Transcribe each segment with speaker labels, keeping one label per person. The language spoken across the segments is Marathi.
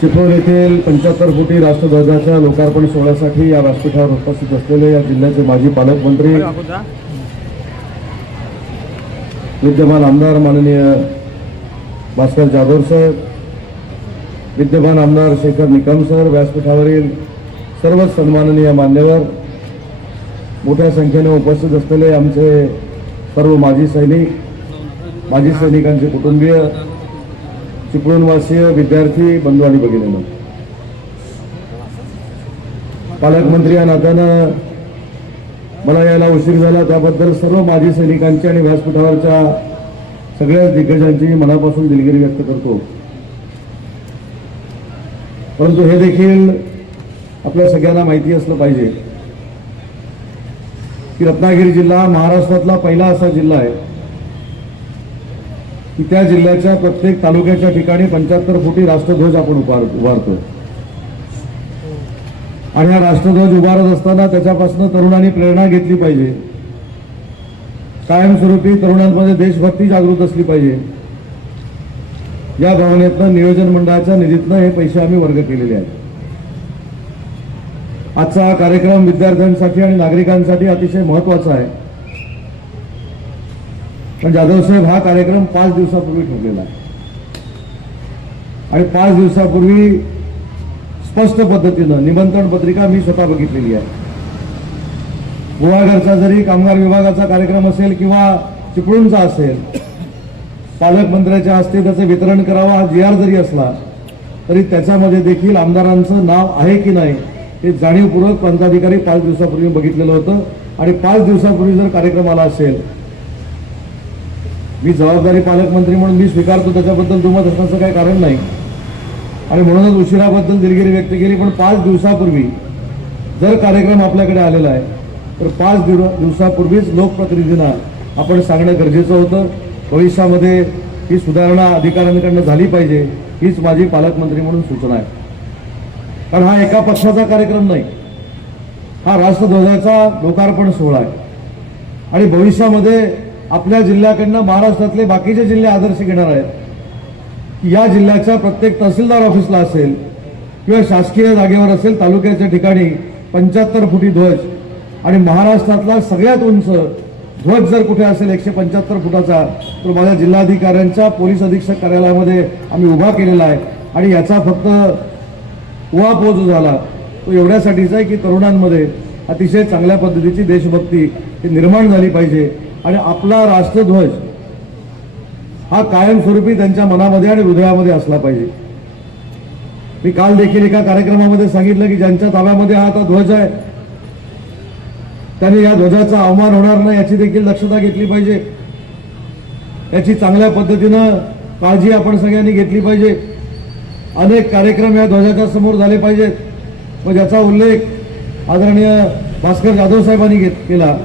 Speaker 1: चिपळूण येथील पंच्याहत्तर कोटी राष्ट्रध्वजाच्या लोकार्पण सोहळ्यासाठी या व्यासपीठावर उपस्थित असलेले या जिल्ह्याचे माजी पालकमंत्री विद्यमान आमदार माननीय भास्कर जाधव सर विद्यमान आमदार शेखर निकम सर व्यासपीठावरील सर्व सन्माननीय मान्यवर मोठ्या संख्येने उपस्थित असलेले आमचे सर्व माजी सैनिक माजी सैनिकांचे कुटुंबीय चिपळूणवासीय विद्यार्थी बंधू आणि भगिनींनो पालकमंत्री या नात्यानं मला यायला उशीर झाला त्याबद्दल सर्व माजी सैनिकांची आणि व्यासपीठावरच्या सगळ्याच दिग्गजांची मनापासून दिलगिरी व्यक्त करतो. परंतु हे देखील आपल्या सगळ्यांना माहिती असलं पाहिजे की रत्नागिरी जिल्हा महाराष्ट्रातला पहिला असा जिल्हा आहे. की त्या जिल्ह्याच्या प्रत्येक तालुक्याच्या ठिकाणी पंच्याहत्तर फुटी राष्ट्रध्वज आपण उभार उभारतो आणि हा राष्ट्रध्वज उभारत असताना त्याच्यापासून तरुणांनी प्रेरणा घेतली पाहिजे. कायमस्वरूपी तरुणांमध्ये देशभक्ती जागृत असली पाहिजे. या भावनेतनं नियोजन मंडळाच्या निधीतनं हे पैसे आम्ही वर्ग केलेले आहेत. आजचा हा कार्यक्रम विद्यार्थ्यांसाठी आणि नागरिकांसाठी अतिशय महत्त्वाचा आहे. पण जाधव साहेब हा कार्यक्रम पाच दिवसापूर्वी ठरलेला आहे. आणि पाच दिवसापूर्वी स्पष्ट पद्धतीनं निमंत्रण पत्रिका मी स्वतः बघितलेली आहे. गोवाघरचा जरी कामगार विभागाचा कार्यक्रम असेल किंवा चिपळूणचा असेल पालकमंत्र्याच्या हस्ते त्याचं वितरण करावं हा जी आर जरी असला तरी त्याच्यामध्ये देखील आमदारांचं नाव आहे की नाही हे जाणीवपूर्वक प्रांताधिकारी पाच दिवसापूर्वी बघितलेलं होतं. आणि पाच दिवसापूर्वी जर कार्यक्रम आला असेल मी जबाबदारी पालकमंत्री म्हणून मी स्वीकारतो त्याच्याबद्दल दुमत असण्याचं काही कारण नाही. आणि म्हणूनच उशिराबद्दल दिलगिरी व्यक्त केली पण पाच दिवसापूर्वी जर कार्यक्रम आपल्याकडे आलेला आहे तर पाच दिव दिवसापूर्वीच लोकप्रतिनिधींना आपण सांगणं गरजेचं होतं. भविष्यामध्ये ही सुधारणा अधिकाऱ्यांकडनं झाली पाहिजे हीच माझी पालकमंत्री म्हणून सूचना आहे. कारण हा एका पक्षाचा कार्यक्रम नाही. हा राष्ट्रध्वजाचा लोकार्पण सोहळा आहे. आणि भविष्यामध्ये आपल्या जिल्ह्याकडनं महाराष्ट्रातले बाकीचे जिल्हे आदर्श घेणार आहेत. की या जिल्ह्याच्या प्रत्येक तहसीलदार ऑफिसला असेल किंवा शासकीय जागेवर असेल तालुक्याच्या ठिकाणी पंच्याहत्तर फुटी ध्वज आणि महाराष्ट्रातला सगळ्यात उंच ध्वज जर कुठे असेल एकशे पंच्याहत्तर फुटाचा तर माझ्या जिल्हाधिकाऱ्यांच्या पोलीस अधीक्षक कार्यालयामध्ये आम्ही उभा केलेला आहे. आणि याचा फक्त उहापोह जो झाला तो एवढ्यासाठीचा आहे की तरुणांमध्ये अतिशय चांगल्या पद्धतीची देशभक्ती ही निर्माण झाली पाहिजे. आणि आपला राष्ट्रध्वज हा कायमस्वरूपी त्यांच्या मनामध्ये आणि हृदयामध्ये असला पाहिजे. मी काल देखील एका कार्यक्रमामध्ये सांगितलं की ज्यांच्या ताब्यामध्ये हा आता ध्वज आहे त्यांनी या ध्वजाचा अवमान होणार नाही याची देखील दक्षता घेतली पाहिजे. याची चांगल्या पद्धतीनं काळजी आपण सगळ्यांनी घेतली पाहिजे. अनेक कार्यक्रम या ध्वजाच्या समोर झाले पाहिजेत. व ज्याचा उल्लेख आदरणीय भास्कर जाधव साहेबांनी घेत केला.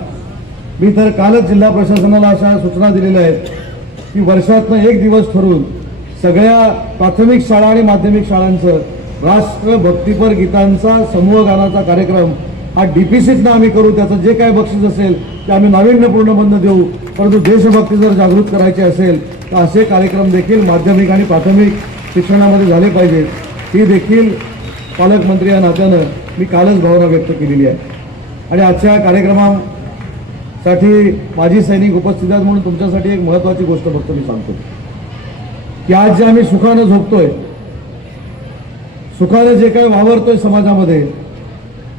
Speaker 1: मी तर कालच जिल्हा प्रशासनाला अशा सूचना दिलेल्या आहेत की वर्षातनं एक दिवस ठरवून सगळ्या प्राथमिक शाळा आणि माध्यमिक शाळांचं राष्ट्रभक्तीपर गीतांचा समूह गानाचा कार्यक्रम हा डी पी सीतनं आम्ही करू त्याचं जे काय बक्षीस असेल ते आम्ही नाविन्यपूर्ण बंद देऊ. परंतु देशभक्ती जर जागृत करायची असेल तर असे कार्यक्रम देखील माध्यमिक आणि प्राथमिक शिक्षणामध्ये झाले पाहिजेत. ही देखील पालकमंत्री या नात्यानं मी कालच भावना व्यक्त केलेली आहे. आणि आजच्या कार्यक्रमा साठी माजी सैनिक उपस्थित आहेत म्हणून तुमच्यासाठी एक महत्त्वाची गोष्ट फक्त मी सांगतो. की आज जे आम्ही सुखानं झोपतोय सुखानं जे काही वावरतोय समाजामध्ये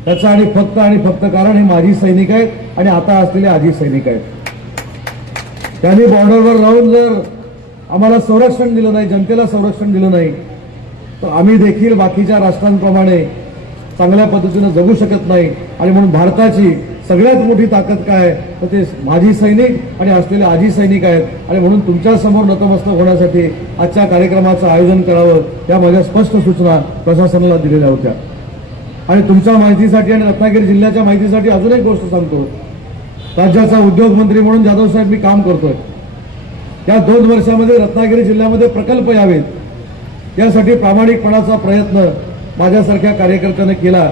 Speaker 1: त्याचं आणि फक्त आणि फक्त कारण हे माजी सैनिक आहेत आणि आता असलेले आजी सैनिक आहेत. त्यांनी बॉर्डरवर राहून जर आम्हाला संरक्षण दिलं नाही जनतेला संरक्षण दिलं नाही तर आम्ही देखील बाकीच्या राष्ट्रांप्रमाणे चांगल्या पद्धतीनं जगू शकत नाही. आणि म्हणून भारताची सगळ्यात मोठी ताकद काय? तर ते माजी सैनिक आणि असलेले आजी सैनिक आहेत. आणि म्हणून तुमच्यासमोर नतमस्तक होण्यासाठी आजच्या कार्यक्रमाचं आयोजन करावं या माझ्या स्पष्ट सूचना प्रशासनाला दिलेल्या होत्या. आणि तुमच्या माहितीसाठी आणि रत्नागिरी जिल्ह्याच्या माहितीसाठी अजून एक गोष्ट सांगतो. राज्याचा उद्योगमंत्री म्हणून जाधव साहेब मी काम करतोय. या दोन वर्षामध्ये रत्नागिरी जिल्ह्यामध्ये प्रकल्प यावेत. यासाठी प्रामाणिकपणाचा प्रयत्न माझ्यासारख्या कार्यकर्त्यानं केला.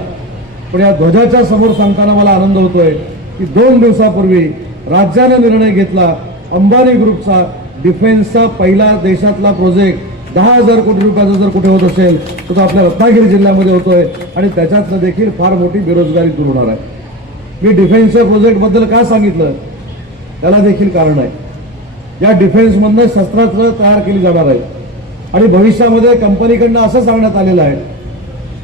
Speaker 1: पण या ध्वजाच्या समोर सांगताना मला आनंद होतोय की दोन दिवसापूर्वी राज्यानं निर्णय घेतला अंबानी ग्रुपचा डिफेन्सचा पहिला देशातला प्रोजेक्ट. दहा हजार कोटी रुपयाचा जर कुठे होत असेल तर तो आपल्या रत्नागिरी जिल्ह्यामध्ये होतोय आणि त्याच्यातनं देखील फार मोठी बेरोजगारी दूर होणार आहे. मी डिफेन्सच्या प्रोजेक्टबद्दल का सांगितलं? त्याला देखील कारण आहे. या डिफेन्समधनं शस्त्रास्त्र तयार केली जाणार आहे. आणि भविष्यामध्ये कंपनीकडनं असं सांगण्यात आलेलं आहे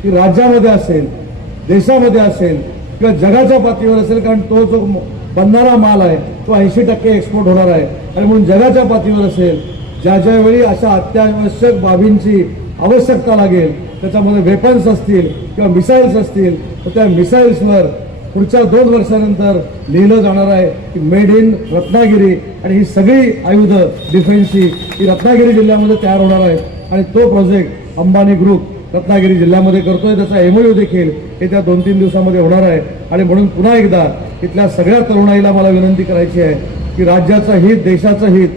Speaker 1: की राज्यामध्ये असेल देशामध्ये असेल किंवा जगाच्या पातळीवर असेल कारण तो जो बनणारा माल आहे तो ऐंशी टक्के एक्सपोर्ट होणार आहे. आणि म्हणून जगाच्या पातळीवर असेल ज्या ज्यावेळी अशा अत्यावश्यक बाबींची आवश्यकता लागेल त्याच्यामध्ये वेपन्स असतील किंवा मिसाईल्स असतील तर त्या मिसाईल्सवर पुढच्या दोन वर्षानंतर लिहिलं जाणार आहे की मेड इन रत्नागिरी. आणि ही सगळी आयुधं डिफेन्सची ही रत्नागिरी जिल्ह्यामध्ये तयार होणार आहेत. आणि तो प्रोजेक्ट अंबानी ग्रुप रत्नागिरी जिल्ह्यामध्ये करतोय. त्याचा एमओयू देखील येत्या दोन तीन दिवसामध्ये होणार आहे. आणि म्हणून पुन्हा एकदा इथल्या सगळ्या तरुणाईला मला विनंती करायची आहे की राज्याचं हित देशाचं हित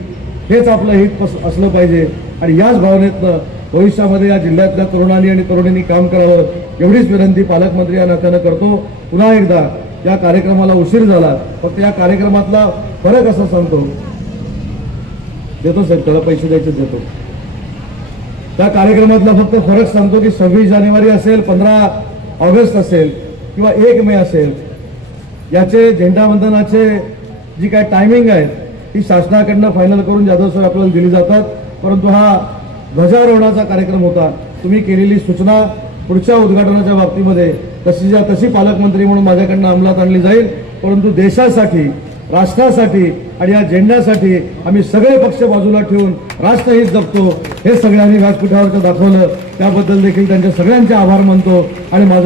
Speaker 1: हेच आपलं हित असलं पाहिजे. आणि याच भावनेतनं भविष्यामध्ये या जिल्ह्यातल्या तरुणांनी आणि तरुणींनी काम करावं एवढीच विनंती पालकमंत्री या नात्यानं करतो. पुन्हा एकदा या कार्यक्रमाला उशीर झाला. फक्त या कार्यक्रमातला फरक असा सांगतो. देतो साहेब त्याला पैसे द्यायचे देतो. त्या कार्यक्रमातला फक्त फरक सांगतो की सव्वीस जानेवारी असेल पंधरा ऑगस्ट असेल किंवा एक मे असेल याचे झेंडावंदनाचे जी काय टायमिंग आहे ती शासनाकडनं फायनल करून जाधव सर आपल्याला दिली जातात. परंतु हा ध्वजारोहणाचा कार्यक्रम होता. तुम्ही केलेली सूचना पुढच्या उद्घाटनाच्या बाबतीमध्ये तशीच्या तशी पालकमंत्री म्हणून माझ्याकडनं अंमलात आणली जाईल. परंतु देशासाठी राष्ट्रासाठी आणि या झेंड्यासाठी आम्ही सगळे पक्ष बाजूला ठेवून राष्ट्रहित जपतो. हे सगळ्यांनी व्यासपीठावरचं दाखवलं. त्याबद्दल देखील त्यांच्या सगळ्यांचे आभार मानतो. आणि माझा